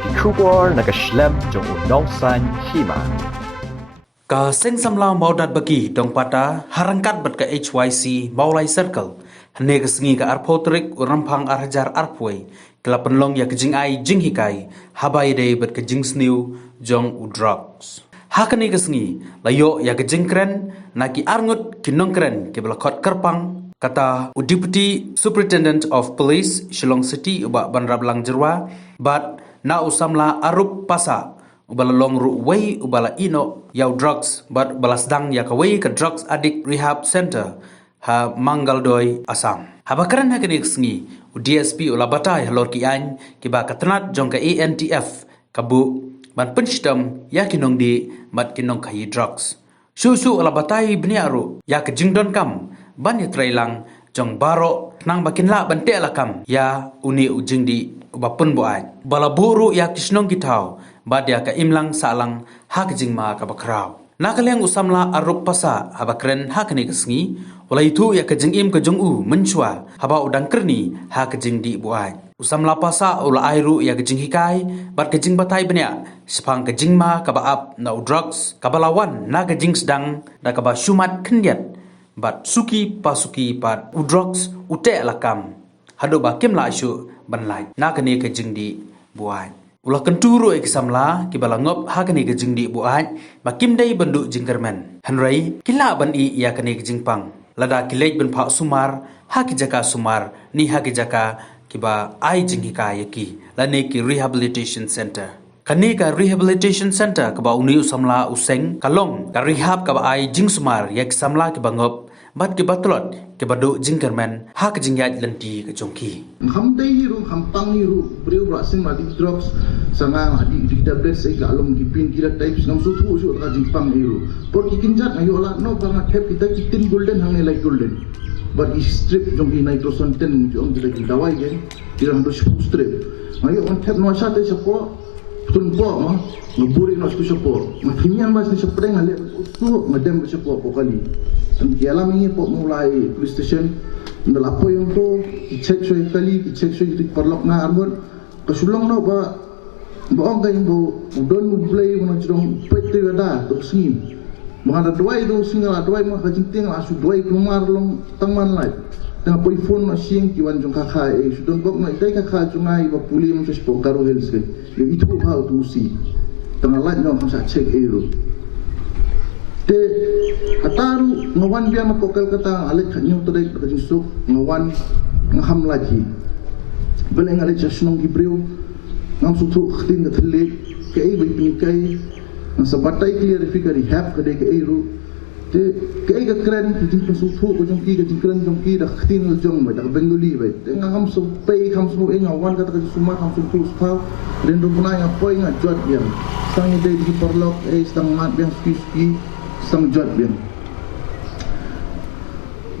ki khubor na ka shlem jong unong san Hima. Ka Seng Samla maudat bagi dong pata harangkat bat ka HYC Maulai Circle hane ka sengi ka arpotrik urampang arhajar arpoi kala penlong ya kejing ai jing hikai habai dei bat ka jing sniu jong u drugs hakane ka sengi layo ya kejing kren naki arngut kinong kren ke belakot kerpang kata u Deputy Superintendent of Police Shillong City uba Banrablang Jerwa bat na usamla arup pasa ubala long ru wei ubala ino yau drugs but balasdang ya kawei ka drugs addict rehab center ha Manggaldoi Assam habakaran ha kenik sengi u DSP ula batai halor ki an ki ba katnat jong ka ANTF kabu ban penstam ya kinong di mat kinong kai drugs susu ula batai bniaru ya ka jingdon kam ban ya trailang jong baro nang bakin la ban te lakam ya uni ujing di ubapun boai bala buru ya kisnong kitau badia ka imlang salang hak jingma ka bakraw nakaleng usamla arup pasa habakren hakni kesngi ulai tu ya ka jingim ka jongu menchua haba udang kerni hak jing di buai usamla pasa ula airu ya ka jing hikai bat ka jing batai benya sepang ka jingma ka baap na drugs ka balawan na ka jing sedang da ka ba shumat kendiat bat suki pasuki pat udrox ute lakam hado ba kem la shu banlai na kani ka jingdi buai ulah kenturu ek samla ki balangop ha kani ka jingdi buai ba kim dai bandu jingkermen hanrei kila ban I ya kani ka jingpang lada kilej ban pha sumar ha ki jaka sumar ni ha ki jaka ki ba ai jingi ka yaki lane ki rehabilitation center kani ka rehabilitation center ka ba uni usamla useng kalong ka rehab ka ba ai jing sumar yak samla ki bangop bat ke batlot ke badu jingkerman hak jingyat lenti ke jongki ham dei hiru ham pang hiru breu rasin ma di drugs sanga di tablet sei ka alom di pin kira types nam su thu su ka jingpang hiru por kikinjat ayo la no banga thep kita kitin golden hang ne like golden but is strip jongki nitroson 10 jong di lagi dawai gen kira hando strip ayo on thep no sa te sapo tun po ma nguburi no su sapo makinyan mas ni sapreng ale tu ngadem sapo po kali di alam ini po mulai police station ndalapo yung to i-check so kali i-check so yung parlok na arbon kasulong no ba baong kayo bo udon play mo jong pwede da to sim mga dawai do singa dawai mo kajinting asu dawai kumar long tangman lai tang po phone na sing kiwan jong kakha e sudon bok na itai kakha jungai ba puli mo sa spokaro hills ke itu how to see tang lai no sa check ero te kataru ngawan biar makokal kata alik kanyu tadai kajisuk ngawan ngaham lagi beleng alik jasnong gibreu ngam sutu khtin gathle ke ai bai kai sabatai clear figure Rehab kade ke ai ru te ke ai gakran kijing sutu ko jong ki kijing kran jong ki da khtin jong bai da bengali bai te ngam su pei kham su eng ngawan kata suma kham su tu spau rendo punai ngapoi ngajot biang sang ide di perlok stang mat biang ski sang jot biang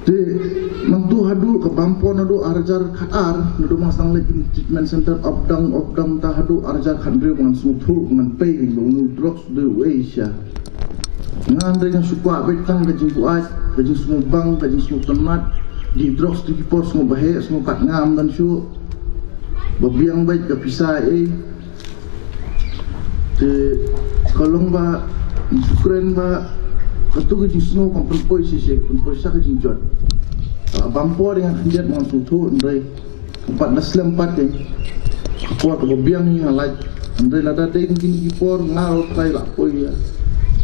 de mantu hadu ke bampon adu arjar khatar ndu masang lagi treatment center opdang ta hadu arjar khandre dengan suthu dengan pay dengan drugs de weisha ngan dengan supaya betang ke jimbuat ke jismu bang ke jismu temat di drugs di por semua bahaya semua kat ngam dan syu babiang baik ke pisai de kolong ba sukren ba ketu ke jisno kompoi sisi kompoi sa ke jinjot bampo dengan kendiat dengan sutu ndai 14 lempat ke kuat ke biang ni ngalai ndai lada dei ngin ipor ngal trai la poi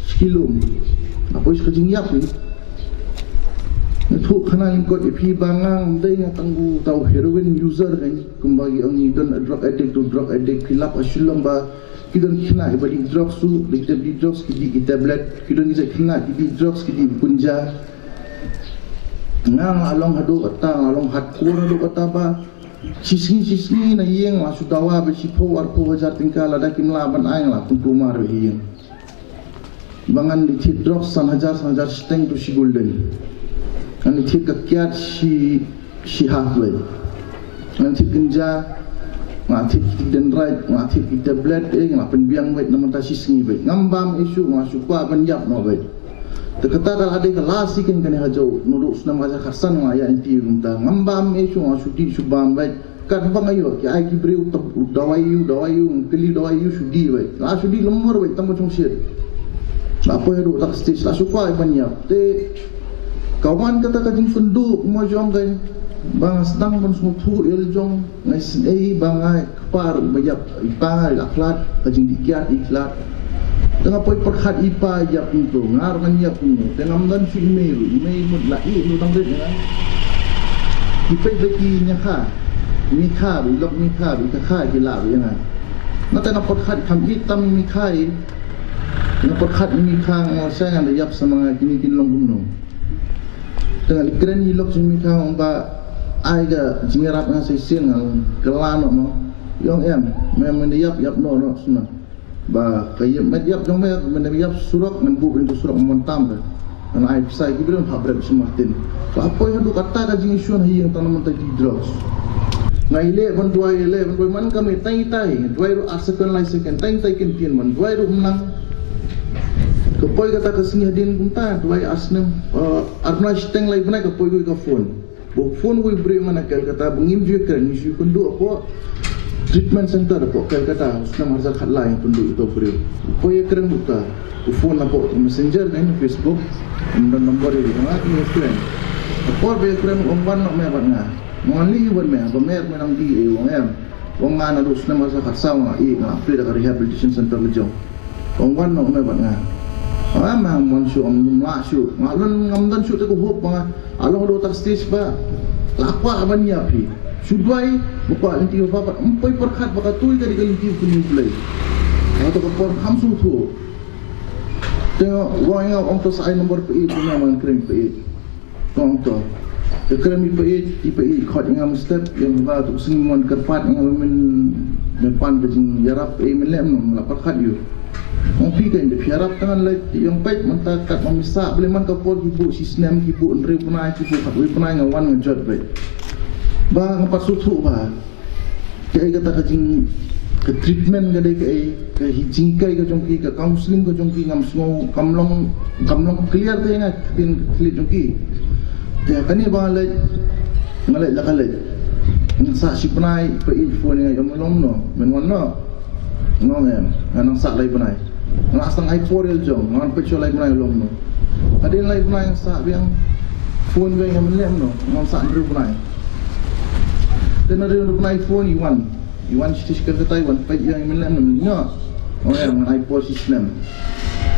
skilum apa is ke jingyap ni tu khana in kot ipi bangang ndai nga tanggu tau heroin user kan kumbagi ang idon drug addict to drug addict kilap asyulam ba kidon kina ibadi drugs su di drugs di tablet kidon isa kina di drugs di punja ngang along hadu kata along hatkur hadu kata ba sisi na yeng la sudawa be sipo arpo hajar tingkal ada kimla ban aing la tu kumar yeng bangan di drugs san hajar steng tu si golden kan di kakiat si halfway nanti genja ngati den right ngati tablet ngapen biang baik namun ta sisngi baik ngambam isu masuk pa ban yap no baik tekata kal ade kalasi kan hajo nuruk sunam aja khasan ngaya inti rumta ngambam isu masuk di subam baik kan bang ayo ki ai ki breu dawayu keli dawayu sudi bai la sudi lemur bai tambah chung shit apa yang duk tak stage la suka banyak te kawan kata kajing penduk mo jong kan bang sedang pun semua tu il jong ngai bang ai par banyak ipa aklat kajing dikiat iklat tengah poi perkhat ipa jap tu ngar banyak tu tengah dan si email mud la lu tang dek kan ipai beki nya kha mi kha bi lok mi kha bi kha ki la bi yang na tengah perkhat kam hitam mi khai tengah perkhat mi kha saya yang yap sama kini long gunung tengah keren ni lok mi kha ba ai ga jingarap na sai sen kelan no yong em men yap no suna ba kaya mediap jong mediap surak membu itu surak mentam kan ana ai sai gibran habrem smartin apa yang duk kata ka jing isu hi yang tanam ta di drugs ngai le ban duai man kami tai duai ru asakan lai second tai ken tien man duai ru menang ko poi kata ka sing hadin bunta duai asnem arna steng lai bana ka poi ka phone bo phone wi bre mana kal kata bungim je kan isu kundu apa treatment center apa kata senam harza khat lain penduk itu beri poi keren buka phone apa messenger dan Facebook dan nombor itu ngat ni friend apa be keren omban nak me batna mali ban me ba mer menang di wong em wong ngana dus senam harza khat sawa i ngap pre da rehabilitation center Lajong omban nak me batna ama mon shu om la shu ngalon ngamdan shu te ko hop ba along do tak stage ba lakwa ban ya pi Sudwai buka nanti apa empai perkhat baka tui kali nanti kuning play. Atau kapor hamsu tu. Tengok wang yang orang tu saya nombor PE punya man krem PE. Orang tu. Krem PE khot yang step yang ba tu singon kerpat yang men bejing yarap melem nom la perkhat you. Orang pi kan de yarap tangan lai yang baik mentakat memisak boleh man kapor ibu sistem ibu andre punai ibu katui punai ngawan ngejot baik. Ba ngapa sutu ba kai kata kajing ke treatment ga dei ke hijing kai ga jongki ke counseling ga jongki ngam semua kamlong clear te nga tin clear jongki te kani ba le ngalai la kale sa si penai pe phone nga yom long no men wan no ngem nang sa lai penai nang asang ai porel jong ngan pe cho lai penai long no adin lai penai sa biang phone ga ngam lem no ngam sa ndru penai dan ada yang punya iPhone Iwan sisi kerja Taiwan pagi yang melam namanya orang dengan iPhone sistem.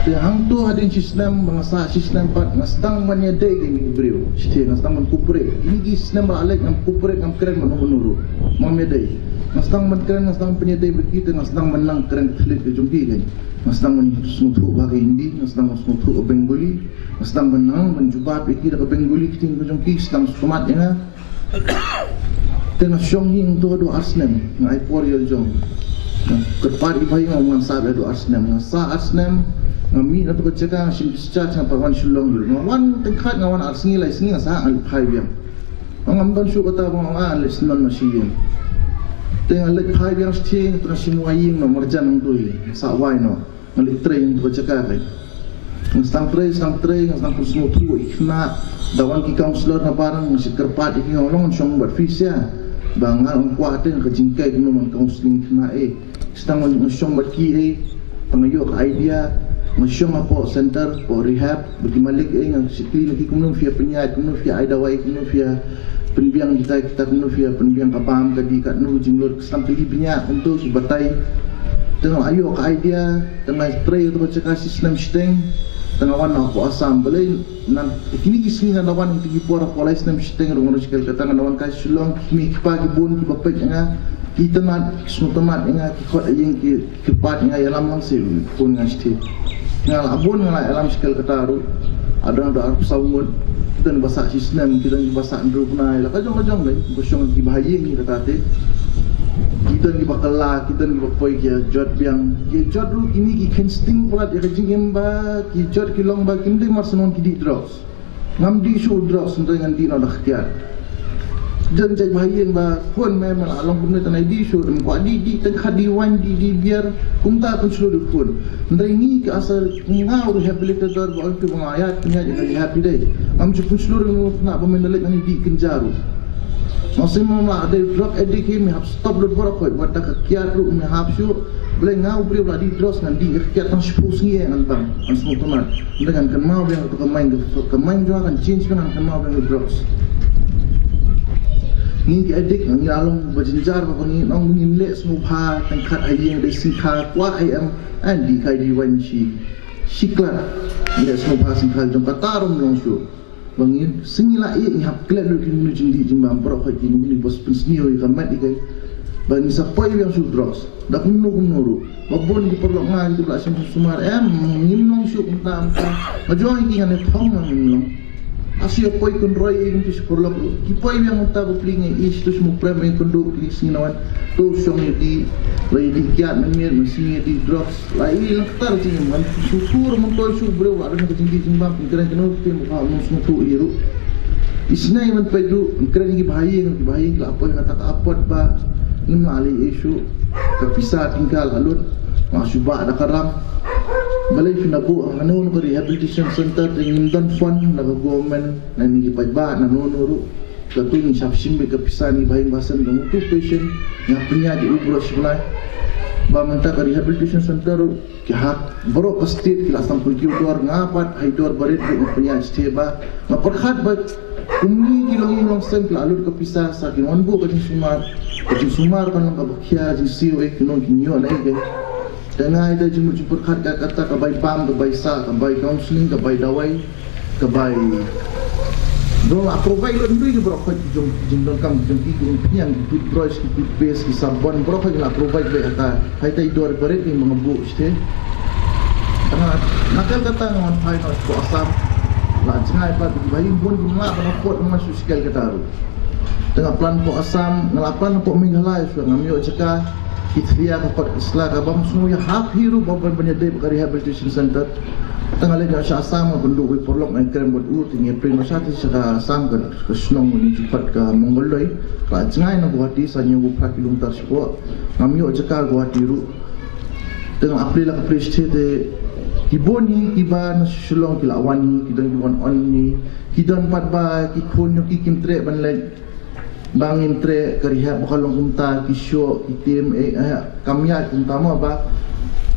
Dia hang tu ada sistem bangsa sistem pat ngasdang menyedai ini beliau. Siti ngasdang menkupre. Ini sistem balik ngam kupre ngam keren menurut. Memedai. Ngasdang menkeren ngasdang penyedai begitu ngasdang menang keren klik ke jumpi kan. Ngasdang menyutu bagi Hindi, ngasdang menyutu ke Bengali, ngasdang menang menjubat begitu ke Bengali kita ke jumpi sedang sumat ya. Tengah syonghing tu ada asnem ngai porial jong kepat ibai ngam sa ada asnem sa asnem ngami atau keceka sim secara sampai wan shulong wan tengkat ngawan arsingi lai singi sa al phai biang ngam dan shu kata bang lesnon machine tengah lek phai biang sting tu simu aying no marjan tu sa wai no ngali train tu keceka kai stang train stang kusno tu ikna dawan ki counselor na barang si kerpat iki ngolong syong buat fisia bangal kuat den ke jingkai kuno man counseling kena sedang mensyong buat ki pengayok idea mensyong apa center for rehab bagi malik ngang sikli lagi kuno via penyat kuno via idawai kuno via penbiang kita kuno via penbiang kapam tadi kat nu jinglor sedang pergi penyat untuk batai tengok ayo ke idea tengah tray tu cakap sistem steng tengah wana apa Assam boleh nan kini kisah dengan lawan yang tinggi puara pola sistem steng rumah sekali kata dengan lawan kai sulong kimi kipa kibun kibapet nga kita nak semua temat nga kikot yang kipat nga yalam langsir pun nga steng nga abun nga yalam sekali kata aru ada arab sawut kita basak sistem kita basak ndru punai la kajong lai bosong di bahaya ni kata ate kita ni bakala kita ni bakoi kia jod biang kia jod ru kini ki kensting pula dia kejing ba ki jod ki long ba kini mas non ki di drugs ngam di show drugs dengan di nak ikhtiar dan jaj bahaya ba pun memang along benda tanai di show dan ko di tengah di wan di biar kumta pun seluruh pun ndai ni ke asal ngau rehabilitator ba ke mengayat punya jadi happy day am cukup seluruh nak pemendelik ni di kenjaru Masih mau ada drug addict me have stop lot borok koi buat tak kiat ru me have sure boleh ngau beri lah di drugs nanti kiat tang spus ni yang bang semua teman dengan kenal yang tu kemain juga kan change kan kenal yang drugs ni di addict ni along berjenjar apa ni nong menginlek semua bah tangkat ayam dari singkat kuat ayam andi kai di wanci siklat ni semua bah singkat jom katarum long show bangin singila ni hap klat lu kini jindi jimbang berok kai ni bos pensnio yang kamat ikai bani sapoi yang su drugs dak kumno babon di perlu ngai itu lah semua ngimlong su entam majoi ki ngane thong ngimlong asyik poi kun roi ing tu sekolah tu kipoi yang mentah berpelingai is tu semua prem yang konduk di sinawan tu song di lai di kiat menir mesin di drugs lai lektar sini man syukur mentoi su bro ada nak tinggi timbang kira kena tim mau semua tu iru isnai man pedu kira ni bahaya lah apa kata apot ba ni mali isu kepisah tinggal alun masuk ba ada karam balai finabu ang anon ko rehabilitation center tingin dan fund na government na ni paiba na nonoro katuing sapsim be kapisani bahin basan ng tu patient nga punya di ubro sebelah ba menta ka rehabilitation center ki hak bro ka state ki lasam kultiu dor ngapat ai dor barit be punya state ba maperkhat ba kumi kilong sen lalu kapisah sa kinonbo ka sumar kan ka bakhia ji siu ek non kinyo lai ke dengan ada jumpa kata kabai pam, kabai sa, kabai counseling, kabai dawai, kabai dong approve lo ndui bro ko jumdon kam jumpi yang toothbrush, toothpaste, sabon bro ko la approve be ata hai tai dor bare ni mengebu ste nakal kata ngon pai no ko Assam la jangai pa bayi pun bunga ba pot masuk sekal kata ru tengah plan ko Assam ngalapan ko Meghalaya so ngamyo Jaka Itria kapag isla kabang semua yang half hero bawa penyedih ke rehabilitation center tengah lagi asal Assam bentuk we porlok main krem buat tinggi April masati secara Assam ke senong cepat ke Mongoloi ke jengai nak buat di sanya buka kilometer sepuluh ngamyo Jaka buat diru tengah April ke Prestige de kiboni kiban sulong kilawani kidan kiban onni kidan patba kikonyo kikimtre banlay bangin tre ke rehab kalau kunta kisyo itim kamya kuntama ba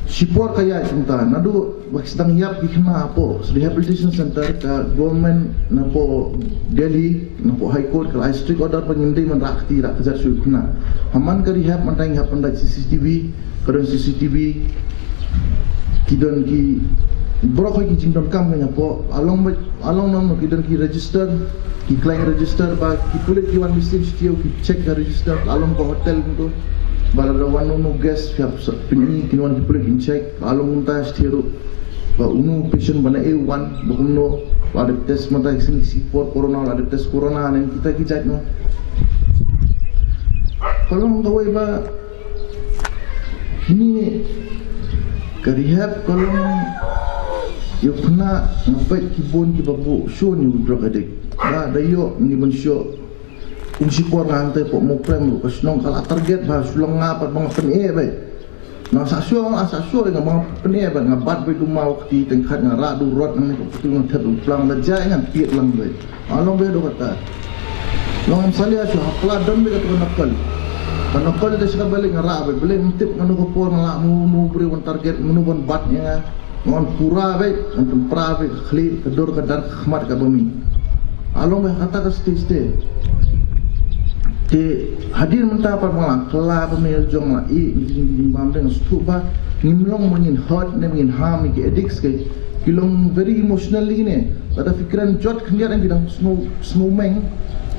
sipor kaya kunta nadu sedang yap kena apa rehabilitation center ka government na po Delhi na po high court ka strict order pangindi man rakti rak kejar sukna haman ke rehab mantang hapan da CCTV kadon CCTV kidon ki bro ko ki jindon kam nya po along nam kidon ki register ki claim register ba ki pulit ki wan mesti stio ki check ka register along ko hotel tu balada wanu no guest fiap pini ki wan ki pulit ki check along unta stio ba unu patient bana A1 bukuno ada test mata sini si corona ada test corona nan kita ki check no kalau ngawai ba ini ke rehab kalau yo kena nampai kibon ki babu show ni drug addict ba dayo ni manusia si por ngantai pok mo prem lu kasnong kala target ba sulong ngapat mga pene ba na sasyo nga mga pene ba ngabat ba dumau ti tengkat nga radu rot nang ko putung thadu plang da jai ngan piet lang ba along ba do kata long salia so hapla dam ba ka nakal kanakal da sa balik nga ra ba bele mtip ngano ko por nga mu bre one target ngano bon bat nya ngon pura ba ang tempra ba khli kedor kadar khmat ka bami along ba kata ka stay te hadir mentah apa malah kelah pemil jong lah mam dengan stupa nimlong mengin hurt ne mengin harm ke addicts ke kilong very emotionally ne pada fikiran jot kendian bidang snowman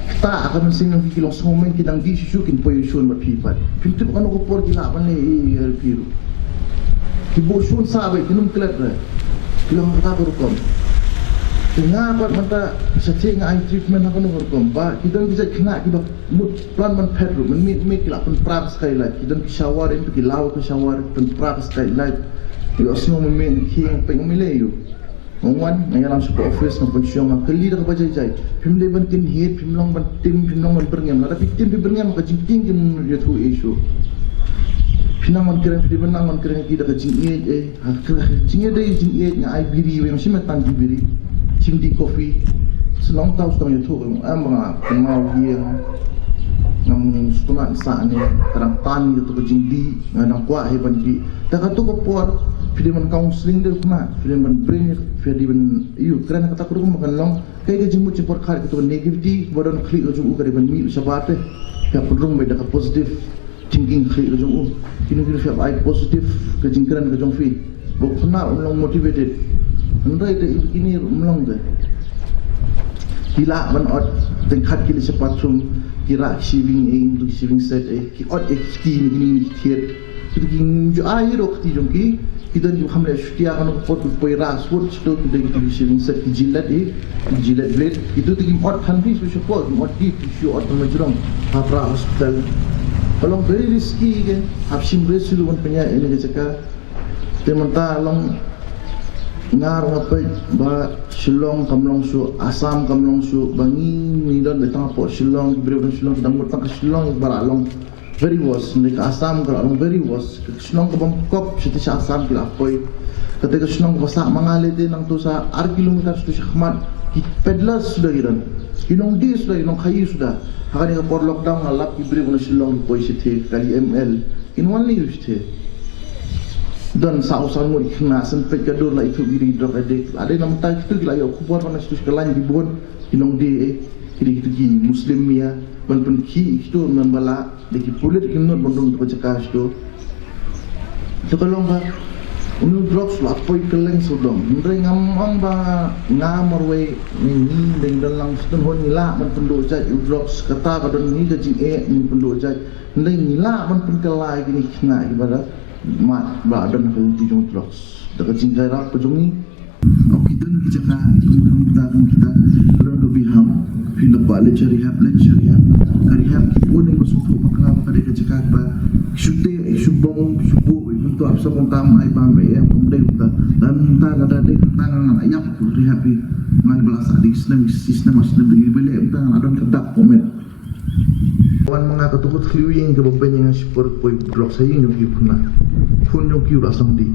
kita akan mensinggung kilong snowman kita di susukin position buat people pintu kan ko por gila pan le piru kibosun sabe kinum kelat le kilong kata berukom tengah buat mata sacing ai treatment akan berkom ba kita bisa kena kita mood plan man pedro man make la pen prap sekali lagi kita shower itu kilau ke shower pen prap sekali lagi yo semua men king peng mileyo ngwan ngayalam support office na pensiong kali dah baca jai pimle bantin head pimlong ban tim pimlong ban berngam tapi tim berngam ka jingting kim dia tu issue pinang man kira pinang man kira kita ka jingye jingye dai jingye nga ai biri yang simetan biri chimdi coffee selong tau stong YouTube mga pengau yang ngam setengah sa ni kadang tan gitu ke jindi ngadang kuat heban di tak kata ko puat film counseling dia kena film brain film you kerana kata ko makan long kayak jimut cepot khar gitu negativity badan klik ujung u kare ban mi sabate ya perlu beda ke positif thinking klik ujung u kini fiap ai positif ke jingkran ke jong fi bo kena long motivated andai ini melong deh Hila ban ot tengkat kili sepatum kira shaving tu shaving set ki ot ki ni tiet kita ki ju ai ro ki jom ki kita ju hamle shtia kan pot poi ras pot sto kita ki shaving set ki Jylla blade itu tu ki ot kan bi su pot ot di su ot majrong hapra hospital kalau very risky ke hapsim resul pun punya ini ke Jaka temanta long ngar ngapai ba Shillong kamlong su Assam kamlong su bangi ni don betang po Shillong beberapa Shillong sedang mutang ke Shillong baralong very was ni ke Assam baralong very was Shillong ke Bangkok siti sa Assam kila poi ketika Shillong basa mangalete nang tu sa 8 kilometer tu sa khmat ki pedlas sudah gidan kinong di sudah kinong khayi sudah hakani ke por lockdown ngalap ki beberapa Shillong poi siti kali ml in one live siti dan sausan mo ikna sampai kadur lah itu diri drug addict ada yang mentah itu gila ya kubuat mana situ sekalan di bon kinong de kiri itu muslim ya walaupun ki itu membala deki pulit kinot bondong tu Jaka itu kalau ba unu drugs lah poi keleng sudong ndre ngamang ba ngamorwe ni deng dalang stun hon nila man pendo jaj drugs kata kadon ni gaji ni pendo jaj ndre nila man penkelai gini kena ibarat mat badan kalau tijong drugs dekat jingkai rak pejungi kita nak Jaka kita kalau lebih ham film balik rehab rehab pun yang bersuatu maka pada Jaka ba syute subong subu untuk apa pun tam ai ba me yang kemudian kita dan kita ada dek tangan ayam rehab ngan belas di sistem beli kita ada kedak komen wan mga katukot kliwing ke babanya yang support poi drug saying yung kipuna pun yung kiu rasang di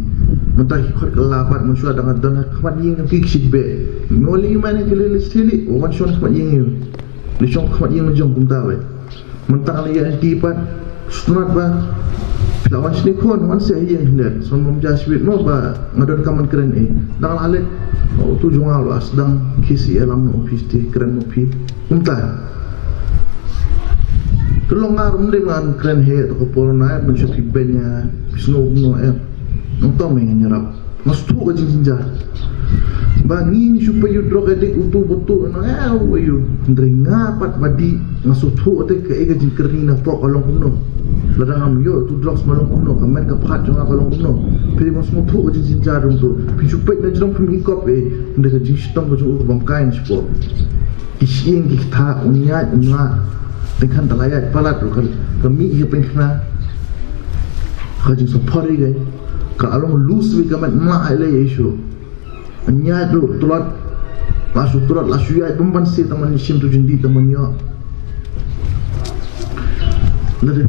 mentah khot kelapat mensua dengan dana khmat ying yung kiksit be ngoli mana kelele stili o man shon khmat ying yung lishong khmat ying jong kumtawe mentah liya tipat sunat ba lawan snikon wan se ying hilet son memja swit no ba ngadon kaman keren dangal alet tu jungal asdang kisi elam office ti keren mopi kumta tolong ngarum dengan keren he atau corona mencuci benya snow nonton menyerap mastu ke jinja bagi supaya drug addict utuh betul ayo ndrenga pat badi masuk tu atau ke ega jin kerina pok kalong kuno ladang am yo tu drugs malong kuno kamen ka phat jonga kalong kuno pili masuk tu ke jinja dum tu pi supaya na jong pumi kop ndeka jin stom ke jong bang kain sport ising kita unya dengan talayat palat tu kami ia pengkena kaji support ini kalau lose we kamat mak ile isu anya tu tulat masuk tulat lasu ya pemban si teman sim tu jendi temannya lade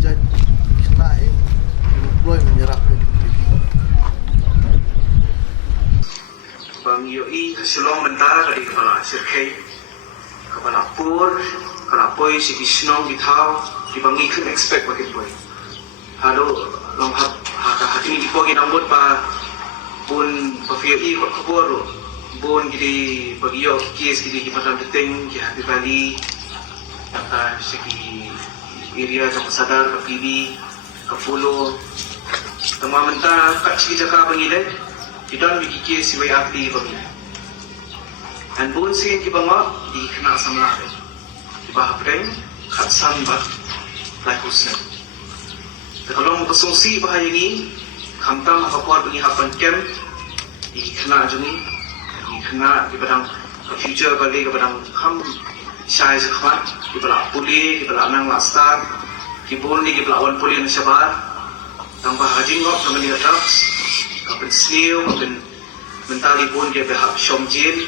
jaj kena employ menyerap bang yoi Shillong mentara dari kepala sirkai kepala pur kalau poi si kisnong ditau dibangi kan expect pakai poi halo long hati ni dipogi nambut pa pun pafioi kot kabur pun jadi bagi yo kes jadi kimatam deteng ki hati bali segi area jang sadar ke pili ke pulo tama mentah kat si Jaka pangile tidak bagi kes si way akli bangi dan pun sin ki bangak di kena Samla Bahrain, Assam, Lajong. Kalau mau konsumsi bahaya ini, kantang apa kuat bagi hapan kem, dikena juni, dikena di badang future balik ke badang ham, syai sekhmat, di belak puli, di belak nang lastar, di pun di belak wan puli nasabar, tambah haji ngok sama dia drugs, kapan snail, kapan mentali pun dia berhak syomjil,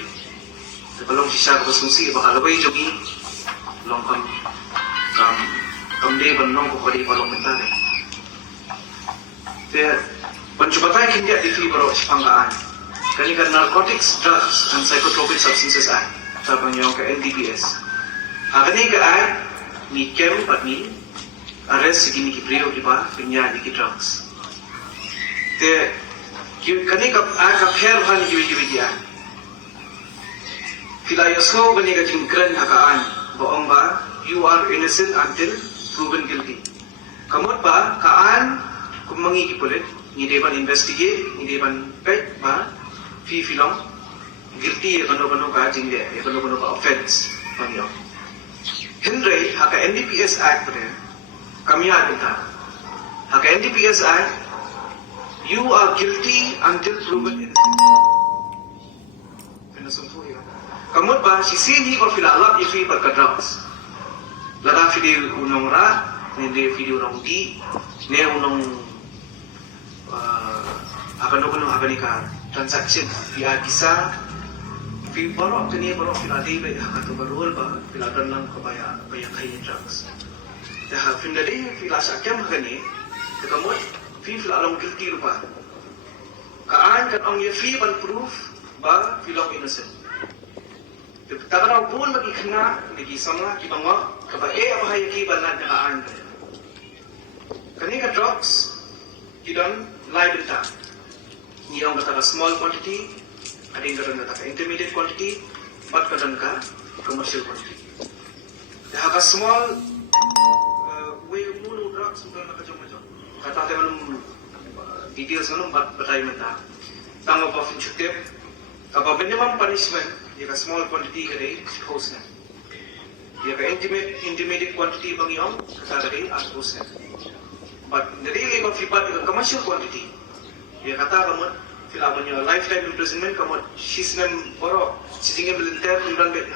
kalau sisa konsumsi bahaya lebih juni. Long kam de ban long ko di balong mentale te pencoba tay kinja di fibro panggaan kani kan narcotics drugs and psychotropic substances sabang yung ka NDPS agani ka ay ni kem pat ni arrest segini ki brio di ba pinya di ki drugs te kani ka pher bhan ki dia Fila yosho bani ka jingkran hakaan boong ba you are innocent until proven guilty. Kamot ba kaan kung mangi kipulit ni deban investigate ni deban pet ba fi filong guilty kano ka jingde kano ka offense pangyo. Henry haka NDPS Act pre kami adita haka NDPS Act you are guilty until proven innocent. Pinasumpu ya. Kamot ba, si Sini ko filalap yung fi pagka-drugs. Lada fi di unong ra, hindi fi di unong di, ne unong hakan ka transaction. Fiya kisa, fi barok, kaniya barok filadey ba, hakato barul ba, filadan lang kabaya kayo drugs. Dahil findali, filasakyam hakani, kamot, fi filalong guilty ba. Kaan kan ang yung fi proof ba, filang innocent. Takaraw pun bagi kena bagi Samla ki bangwa kabae bahaya ki balan kaan kani ka drugs kidon liability ni ang kata small quantity ading kadang kata intermediate quantity bat kadang ka commercial quantity dah ka small way mulu drugs bukan ka jom kata te manum details manum bat batai mata tango pa future kapa minimum punishment jika small quantity kadai host na jika intermediate quantity bang yung kata kadai host na but really ba fibat jika commercial quantity jika kata kamu filaban yung lifetime imprisonment kamu sisnem boro sisingin belinter tulan bet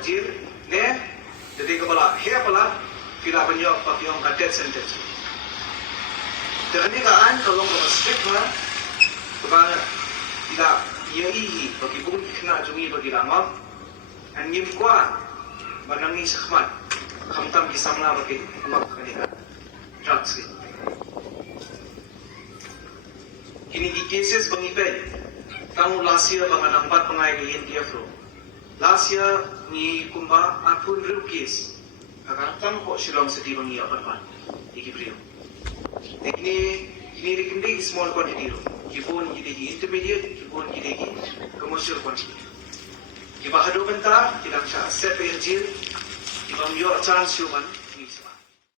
jail ne jadi kapala he pala filaban yung pag yung death sentence jadi kaan kalau kamu strict ha kapag tidak ihi bagi bung kena jungi bagi lama angin kuat banangi sakmat kamtam di Samla bagi amak kanina drugs kini di cases pangipay kamu last year bang nampat pengai di India bro last year ni kumba apun real case kakam ko silong sedi bang iya pan ikibrio ini dikindi small quantity ro kipun gidegi intermediate kipun gidegi commercial quantity kiba hadu benta kilang sha set per jail kibam yo chance human